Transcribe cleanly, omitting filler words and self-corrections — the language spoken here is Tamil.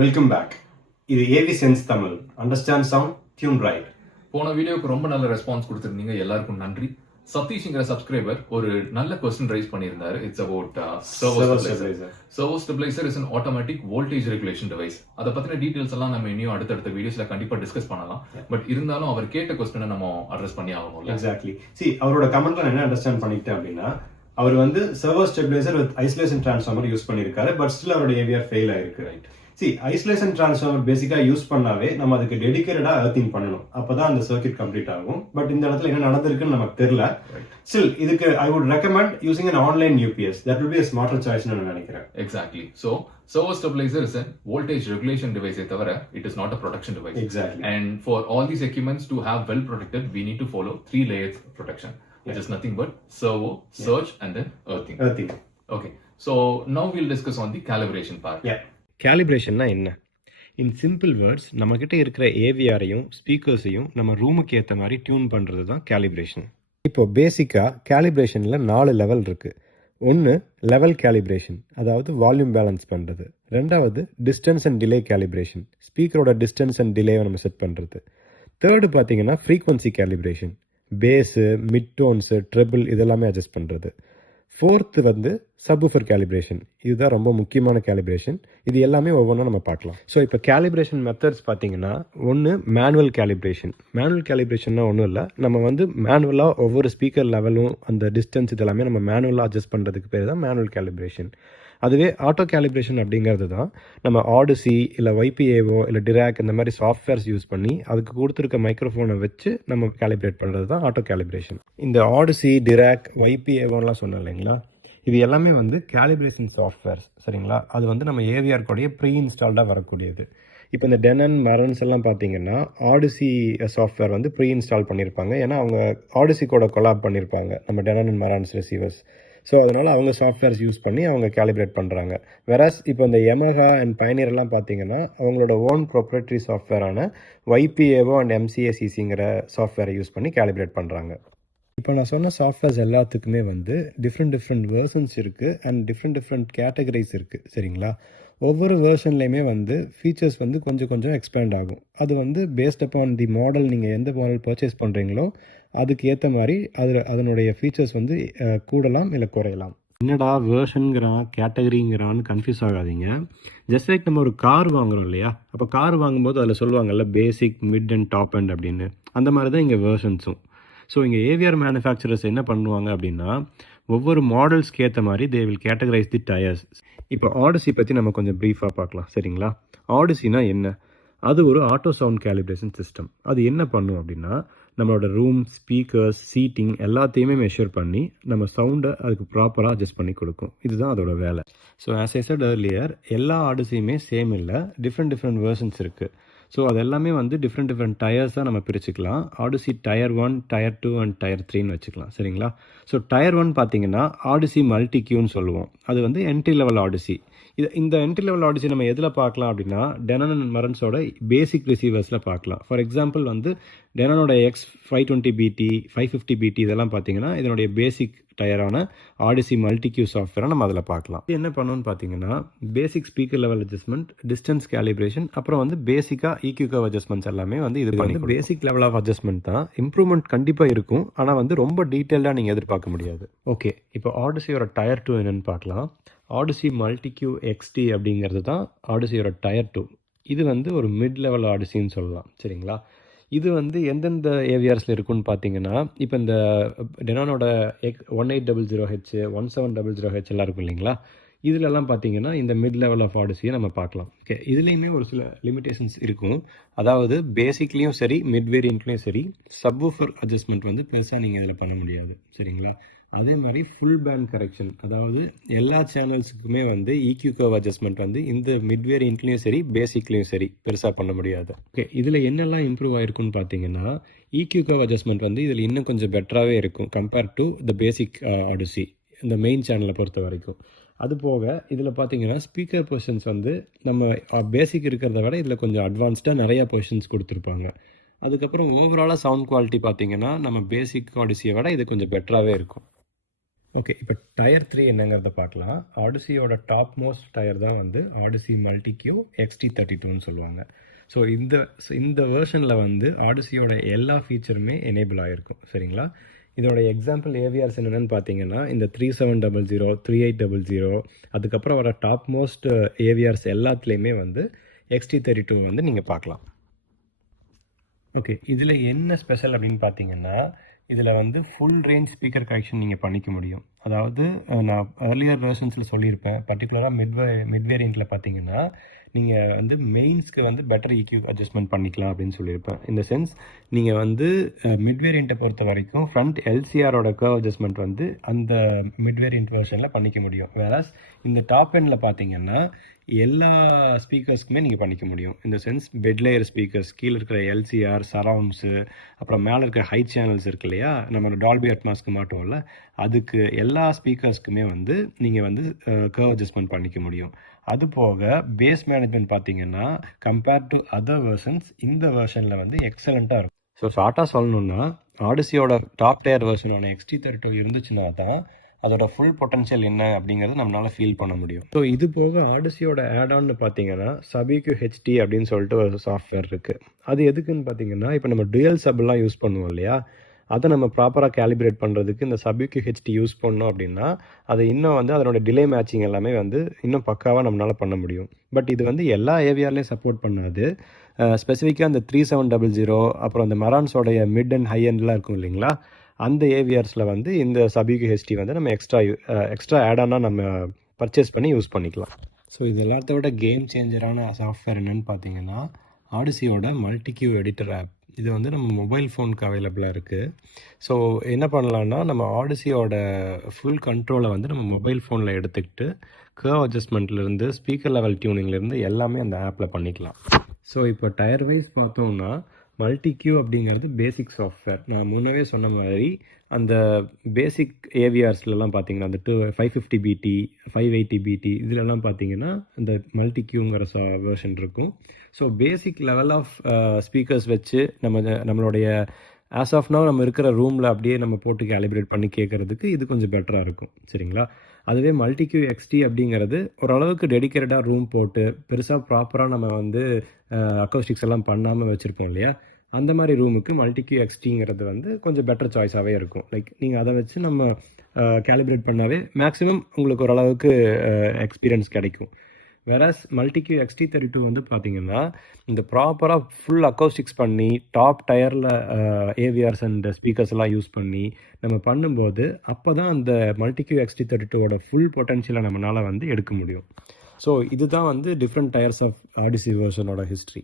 Welcome back. இது AV sense Tamil. Understand sound, tune right. போன வீடியோக்கு ரொம்ப நல்ல ரெஸ்பான்ஸ் கொடுத்துருந்தீங்க, எல்லாருக்கும் நன்றி. சதீஷ்ங்கிற சப்ஸ்கிரைபர் ஒரு நல்ல கொஸ்டின் ரைஸ் பண்ணியிருந்தாரு. It's about servo stabiliser is an automatic voltage regulation device. அதை பத்தின டீடைல்ஸ் எல்லாம் நம்ம இன்னும் அடுத்தடுத்த வீடியோஸ்ல கண்டிப்பா டிஸ்கஸ் பண்ணலாம். பட் இருந்தாலும் அவர் கேட்ட கொஸ்டினை நம்ம அட்ரஸ் பண்ணி ஆகணும். எக்ஸாக்ட்லி. அவரோட கமெண்ட்ல நான் என்ன அண்டர்ஸ்டாண்ட் பண்ணிட்டேன் அப்படின்னா, அவர் வந்து servo stabiliser with isolation transformer use பண்ணியிருக்காரு. பட் ஸ்டில் அவரோட ஏவிஆர் ஃபெயில் ஆயிருக்கு. ரைட். ஐசோலேஷன் டிரான்ஸ்ஃபார்மர் பேசிக்கா யூஸ் பண்ணாவே நம்ம அதுக்கு டெடிகேட்டடா எர்த்திங் பண்ணணும். அப்பதான் அந்த சர்க்யூட் கம்ப்ளீட் ஆகும். பட் இந்த இடத்துல என்ன நடந்திருக்குன்னு நமக்கு தெரியல. ஸ்டில் இதுக்கு I would recommend using an online UPS. That will be a smarter choice னு நான் நினைக்கிறேன். Exactly. So servo stabilizer is a voltage regulation device தவிர it is not a protection device. Exactly. And for all these equipments to have well protected, we need to follow 3 layers of protection, which is nothing but servo, surge and then earthing. Okay. So now we'll discuss on the calibration part. Yeah. கேலிப்ரேஷன்னா என்ன? இன் சிம்பிள் வேர்ட்ஸ், நம்மக்கிட்ட இருக்கிற ஏவிஆரையும் ஸ்பீக்கர்ஸையும் நம்ம ரூமுக்கு ஏற்ற மாதிரி டியூன் பண்ணுறது தான் கேலிப்ரேஷன். இப்போ பேசிக்காக கேலிப்ரேஷனில் 4 லெவல் இருக்குது. ஒன்று லெவல் கேலிப்ரேஷன், அதாவது வால்யூம் பேலன்ஸ் பண்ணுறது. ரெண்டாவது டிஸ்டன்ஸ் அண்ட் டிலே கேலிப்ரேஷன், ஸ்பீக்கரோட டிஸ்டன்ஸ் அண்ட் டிலேவை நம்ம செட் பண்ணுறது. தேர்டு பார்த்தீங்கன்னா frequency calibration, bass, mid tones, treble இதெல்லாமே அட்ஜஸ்ட் பண்ணுறது. ஃபோர்த்து வந்து சப்வூஃபர் கேலிப்ரேஷன். இதுதான் ரொம்ப முக்கியமான கேலிப்ரேஷன். இது எல்லாமே ஒவ்வொன்றும் நம்ம பார்க்கலாம். ஸோ இப்போ கேலிப்ரேஷன் மெத்தட்ஸ் பார்த்தீங்கன்னா, ஒன்று மேனுவல் கேலிப்ரேஷன். மேனுவல் கேலிப்ரேஷன்னா ஒன்றும் இல்லை, நம்ம வந்து மேனுவலாக ஒவ்வொரு ஸ்பீக்கர் லெவலும் அந்த டிஸ்டன்ஸ் இதெல்லாமே நம்ம மேனுவலாக அட்ஜஸ்ட் பண்ணுறதுக்கு பேர் தான் மேனுவல் கேலிப்ரேஷன். அதுவே ஆட்டோ கேலிப்ரேஷன் அப்படிங்கிறது தான் நம்ம ஆடிசி இல்லை YPAO இல்லை டிராக் இந்த மாதிரி சாஃப்ட்வேர்ஸ் யூஸ் பண்ணி அதுக்கு கொடுத்துருக்க மைக்ரோஃபோனை வச்சு நம்ம கேலிப்ரேட் பண்ணுறது தான் ஆட்டோ கேலிப்ரேஷன். இந்த ஆடிசி, டிராக், YPAOலாம் சொன்னோம் இல்லைங்களா, இது எல்லாமே வந்து கேலிப்ரேஷன் சாஃப்ட்வேர்ஸ். சரிங்களா? அது வந்து நம்ம ஏவிஆர் கூடயே ப்ரீ இன்ஸ்டால்டாக வரக்கூடியது. இப்போ இந்த டெனன், மரன்ஸ் எல்லாம் பார்த்தீங்கன்னா ஆடிசி சாஃப்ட்வேர் வந்து ப்ரீ இன்ஸ்டால் பண்ணியிருப்பாங்க. ஏன்னா அவங்க ஆடிசி கூட கொலாப் பண்ணியிருப்பாங்க நம்ம டெனன் அண்ட் மரன்ஸ் ரிசீவர்ஸ். ஸோ அதனால் அவங்க சாஃப்ட்வேர்ஸ் யூஸ் பண்ணி அவங்க கேலிப்ரேட் பண்ணுறாங்க. வெராஸ் இப்போ இந்த Yamaha அண்ட் Pioneer எல்லாம் பார்த்தீங்கன்னா அவங்களோட ஓன் ப்ரொப்ரேட்டரி சாஃப்ட்வேரான YPAO அண்ட் MCACCங்கிற சாஃப்ட்வேரை யூஸ் பண்ணி கேலிப்ரேட் பண்ணுறாங்க. இப்போ நான் சொன்ன சாஃப்ட்வேர்ஸ் எல்லாத்துக்குமே வந்து டிஃப்ரெண்ட் வேர்ஷன்ஸ் இருக்குது அண்ட் டிஃப்ரெண்ட் கேட்டகரிஸ் இருக்குது. சரிங்களா? ஒவ்வொரு வேர்ஷன்லேயுமே வந்து ஃபீச்சர்ஸ் வந்து கொஞ்சம் எக்ஸ்பேண்ட் ஆகும். அது வந்து பேஸ்ட் அப்பான் தி மாடல், நீங்கள் எந்த மாடல் பர்ச்சேஸ் பண்ணுறீங்களோ அதுக்கு ஏற்ற மாதிரி அதனுடைய ஃபீச்சர்ஸ் வந்து கூடலாம் இல்லை குறையலாம். என்னடா வேர்ஷனுங்கிறான் கேட்டகரிங்கிறான்னு கன்ஃபியூஸ் ஆகாதீங்க. ஜஸ்ட் லைக் நம்ம ஒரு கார் வாங்குறோம் இல்லையா, அப்போ கார் வாங்கும்போது அதில் சொல்லுவாங்கல்ல basic, mid and top and அப்படின்னு. அந்த மாதிரி தான் இங்கே வேர்ஷன்ஸும். ஸோ இங்கே ஏவிஆர் மேனுஃபேக்சரர்ஸ் என்ன பண்ணுவாங்க அப்படின்னா, ஒவ்வொரு மாடல்ஸ்க்கு ஏற்ற மாதிரி they will categorize the tyres. இப்போ ஆடிசி பற்றி நம்ம கொஞ்சம் ப்ரீஃபாக பார்க்கலாம். சரிங்களா? ஆடிசினா என்ன? அது ஒரு ஆட்டோ சவுண்ட் கேலிப்ரேஷன் சிஸ்டம். அது என்ன பண்ணும் அப்படின்னா, நம்மளோட ரூம், ஸ்பீக்கர்ஸ், சீட்டிங் எல்லாத்தையுமே மெஷர் பண்ணி நம்ம சவுண்டை அதுக்கு ப்ராப்பராக அட்ஜஸ்ட் பண்ணி கொடுக்கும். இதுதான் அதோட வேலை. So as I said earlier, எல்லா ஆடிசியுமே சேம் இல்லை, டிஃப்ரெண்ட் வேர்ஷன்ஸ் இருக்குது. ஸோ அது எல்லாமே வந்து டிஃப்ரெண்ட் டயர்ஸாக நம்ம பிரிச்சுக்கலாம். Audyssey tier 1, tier 2 and tier 3ன்னு வச்சுக்கலாம். சரிங்களா? ஸோ டயர் 1 பார்த்தீங்கன்னா ஆடிசி மல்டி கியூன்னு சொல்லுவோம். அது வந்து என்ட்ரி லெவல் ஆடிசி. இந்த என்ட்ரி லெவல் ஆடிசி நம்ம எதில் பார்க்கலாம் அப்படின்னா, டெனன் அண்ட் மரன்ஸோட பேசிக் ரிசீவர்ஸில் பார்க்கலாம். ஃபார் எக்ஸாம்பிள் வந்து டெனனோட X520BT, 550BT இதெல்லாம் பார்த்தீங்கன்னா இதனுடைய பேசிக் டயரான ஆடிசி மல்டி கியூ சாஃப்ட்வேரை நம்ம அதில் பார்க்கலாம். இது என்ன பண்ணணும்னு பார்த்தீங்கன்னா, basic speaker level adjustment, distance calibration, அப்புறம் வந்து பேசிக்காக EQ கர்வ் அட்ஜஸ்ட்மெண்ட்ஸ் எல்லாமே வந்து இது வந்து பேசிக் லெவல் ஆஃப் அட்ஜஸ்ட்மெண்ட் தான். இம்ப்ரூவ்மெண்ட் கண்டிப்பாக இருக்கும், ஆனால் வந்து ரொம்ப டீட்டெயில்டாக நீங்கள் எதிர்பார்க்க முடியாது. ஓகே, இப்போ ஆடிசியோட டயர் 2 என்னென்னு பார்க்கலாம். ஆடிசி மல்டிக்யூ XT அப்படிங்கிறது தான் ஆடிசியோட டயர் 2. இது வந்து ஒரு மிட் லெவல் ஆடிசின்னு சொல்லலாம். சரிங்களா? இது வந்து எந்தெந்த ஏவிஆர்ஸில் இருக்குன்னு பார்த்தீங்கன்னா, இப்போ இந்த டெனானோட 1800H, 1700H எல்லாம் இருக்கும் இல்லைங்களா, இதிலெல்லாம் பார்த்தீங்கன்னா இந்த மிட் லெவல் ஆஃப் ஆடிசியை நம்ம பார்க்கலாம். ஓகே, இதுலேயுமே ஒரு சில லிமிடேஷன்ஸ் இருக்கும். அதாவது பேசிக்லேயும் சரி, மிட் வேரியண்ட்லேயும் சரி, சப்வூஃபர் அட்ஜஸ்ட்மெண்ட் வந்து பெருசாக நீங்கள் இதில் பண்ண முடியாது. சரிங்களா? அதே மாதிரி ஃபுல் பேண்ட் கரெக்ஷன், அதாவது எல்லா சேனல்ஸுக்குமே வந்து EQ கர்வ் அட்ஜஸ்ட்மெண்ட் வந்து இந்த மிட் வேரியண்ட்லேயும் சரி, பேசிக்லேயும் சரி பெருசாக பண்ண முடியாது. ஓகே, இதில் என்னெல்லாம் இம்ப்ரூவ் ஆயிருக்குன்னு பார்த்தீங்கன்னா, EQ கர்வ் அட்ஜஸ்ட்மெண்ட் வந்து இதில் இன்னும் கொஞ்சம் பெட்டராகவே இருக்கும் compared to the basic odyssey, இந்த மெயின் சேனலை பொறுத்த வரைக்கும். அது போக இதில் பார்த்தீங்கன்னா ஸ்பீக்கர் பொசிஷன்ஸ் வந்து நம்ம பேசிக் இருக்கிறத விட இதில் கொஞ்சம் அட்வான்ஸ்டாக நிறையா பொசிஷன்ஸ் கொடுத்துருப்பாங்க. அதுக்கப்புறம் ஓவராலாக சவுண்ட் குவாலிட்டி பார்த்தீங்கன்னா நம்ம பேசிக் ஆடிசியை விட இது கொஞ்சம் பெட்டராகவே இருக்கும். ஓகே, இப்போ டயர் 3 என்னங்கிறத பார்க்கலாம். ஆடிசியோட டாப் மோஸ்ட் டயர் தான் வந்து ஆடிசி மல்டிக்யூ XT32ன்னு சொல்லுவாங்க. ஸோ இந்த வெர்ஷனில் வந்து ஆடிசியோட எல்லா ஃபீச்சருமே எனேபிள் ஆகிருக்கும். சரிங்களா? இதோட எக்ஸாம்பிள் ஏவிஆர்ஸ் என்னென்னு பார்த்தீங்கன்னா இந்த 3700, 3800, அதுக்கப்புறம் வர டாப் மோஸ்ட் ஏவிஆர்ஸ் எல்லாத்துலேயுமே வந்து XT32 வந்து நீங்கள் பார்க்கலாம். ஓகே, இதில் என்ன ஸ்பெஷல் அப்படின்னு பார்த்தீங்கன்னா இதில் வந்து ஃபுல் ரேஞ்ச் ஸ்பீக்கர் கரெக்ஷன் நீங்கள் பண்ணிக்க முடியும். அதாவது நான் ஏர்லியர் வெர்ஷன்ஸில் சொல்லியிருப்பேன், பர்டிகுலராக மிட் வேரியண்ட்டில் பார்த்தீங்கன்னா நீங்கள் வந்து மெயின்ஸ்க்கு வந்து பெட்டர் EQ அட்ஜஸ்ட்மெண்ட் பண்ணிக்கலாம் அப்படின்னு சொல்லியிருப்பேன். இந்த சென்ஸ் நீங்கள் வந்து மிட் வேரியண்ட்டை பொறுத்த வரைக்கும் ஃப்ரண்ட் LCRோட கர்வ் அட்ஜஸ்ட்மெண்ட் வந்து அந்த மிட் வேரியண்ட் வெர்ஷனில் பண்ணிக்க முடியும். வேறஸ் இந்த டாப் எண்டில் பார்த்தீங்கன்னா எல்லா ஸ்பீக்கர்ஸ்க்குமே நீங்கள் பண்ணிக்க முடியும். இந்த சென்ஸ் பெட் லேயர் ஸ்பீக்கர்ஸ், கீழே இருக்கிற LCR, சரவுண்ட்ஸு, அப்புறம் மேலே இருக்கிற ஹை சேனல்ஸ் இருக்கு இல்லையா, நம்ம டால்பி அட்மாஸ்க்கு மாட்டோம்ல, அதுக்கு எல்லா ஸ்பீக்கர்ஸ்க்குமே வந்து நீங்கள் வந்து கர்வ் அட்ஜஸ்ட்மெண்ட் பண்ணிக்க முடியும். அது போக பேஸ் மேனேஜ்மெண்ட் பார்த்தீங்கன்னா கம்பேர்ட் டு அதர் வெர்ஷன்ஸ் இந்த வெர்ஷனில் வந்து எக்ஸலண்ட்டாக இருக்கும். ஸோ ஷார்ட்டாக சொல்லணுன்னா ஆடிசியோட டாப் டயர் வெர்ஷனோட XT32 இருந்துச்சுன்னா தான் அதோட ஃபுல் பொட்டன்ஷியல் என்ன அப்படிங்கிறது நம்மளால் ஃபீல் பண்ண முடியும். ஸோ இது போக ஆடிசியோட ஆடான்னு பார்த்தீங்கன்னா சபிக்யூ HD அப்படின்னு சொல்லிட்டு ஒரு சாஃப்ட்வேர் இருக்குது. அது எதுக்குன்னு பார்த்தீங்கன்னா இப்போ நம்ம டுயல் சப்லாம் யூஸ் பண்ணுவோம் இல்லையா, அதை நம்ம ப்ராப்பராக கேலிப்ரேட் பண்ணுறதுக்கு இந்த சபிக்யூ HD யூஸ் பண்ணோம் அப்படின்னா அதை இன்னும் வந்து அதனோட டிலே மேட்சிங் எல்லாமே வந்து இன்னும் பக்காவாக நம்மளால் பண்ண முடியும். பட் இது வந்து எல்லா ஏவிஆர்லேயும் சப்போர்ட் பண்ணாது. ஸ்பெசிஃபிக்காக இந்த 3700 அப்புறம் இந்த மரான்ஸோடைய மிட் அண்ட் ஹை எண்ட்லாம் இருக்கும் இல்லைங்களா, அந்த ஏவிஆர்ஸில் வந்து இந்த சபிக்யூ HD வந்து நம்ம எக்ஸ்ட்ரா ஆடானாக நம்ம பர்ச்சேஸ் பண்ணி யூஸ் பண்ணிக்கலாம். ஸோ இது எல்லாத்தோட கேம் சேஞ்சரான சாஃப்ட்வேர் என்னென்னு பார்த்தீங்கன்னா ஆடிசியோட மல்டிக்யூ எடிட்டர் ஆப். இது வந்து நம்ம மொபைல் ஃபோனுக்கு அவைலபிளாக இருக்குது. ஸோ என்ன பண்ணலான்னா நம்ம ஆடிசியோட ஃபுல் கண்ட்ரோலை வந்து நம்ம மொபைல் ஃபோனில் எடுத்துக்கிட்டு கர்வ் அட்ஜஸ்ட்மெண்ட்லேருந்து ஸ்பீக்கர் லெவல் டியூனிங்லேருந்து எல்லாமே அந்த ஆப்பில் பண்ணிக்கலாம். ஸோ இப்போ டயர் வைஸ் பார்த்தோம்னா மல்டிக்யூ அப்படிங்கிறது பேசிக் சாஃப்ட்வேர். நான் முன்னவே சொன்ன மாதிரி அந்த பேசிக் ஏவிஆர்ஸ்லாம் பார்த்தீங்கன்னா அந்த 550 BT, 580 BT இதிலெல்லாம் பார்த்தீங்கன்னா இந்த மல்டிக்யூங்கிற வெர்ஷன் இருக்கும். So basic level of speakers வச்சு நம்மளுடைய ஆஸ் ஆஃப் நவ் நம்ம இருக்கிற ரூமில் அப்படியே நம்ம போட்டு கேலிப்ரேட் பண்ணி கேட்குறதுக்கு இது கொஞ்சம் பெட்டராக இருக்கும். சரிங்களா? அதுவே மல்டிக்யூ XT அப்படிங்கிறது ஓரளவுக்கு டெடிக்கேட்டடாக ரூம் போட்டு பெருசாக ப்ராப்பராக நம்ம வந்து அக்கோஸ்டிக்ஸ் எல்லாம் பண்ணாமல் வச்சுருப்போம் இல்லையா, அந்த மாதிரி ரூமுக்கு மல்டிக்யூ XTங்கிறது வந்து கொஞ்சம் பெட்டர் சாய்ஸாகவே இருக்கும். லைக் நீங்கள் அதை வச்சு நம்ம கேலிப்ரேட் பண்ணாவே மேக்ஸிமம் உங்களுக்கு ஓரளவுக்கு எக்ஸ்பீரியன்ஸ் கிடைக்கும். வேறஸ் மல்டிக்யூ XT32 வந்து பார்த்தீங்கன்னா இந்த ப்ராப்பராக ஃபுல் அக்கோஸ்டிக்ஸ் பண்ணி டாப் டயரில் ஏவிஆர்ஸ் அண்ட் ஸ்பீக்கர்ஸ் எல்லாம் யூஸ் பண்ணி நம்ம பண்ணும்போது அப்போ தான் அந்த மல்டிக்யூ XT32ஓட ஃபுல் பொட்டன்ஷியலை நம்மளால் வந்து எடுக்க முடியும். ஸோ இதுதான் வந்து டிஃப்ரெண்ட் டயர்ஸ் ஆஃப் ஆடிசி வெர்ஷனோட ஹிஸ்ட்ரி.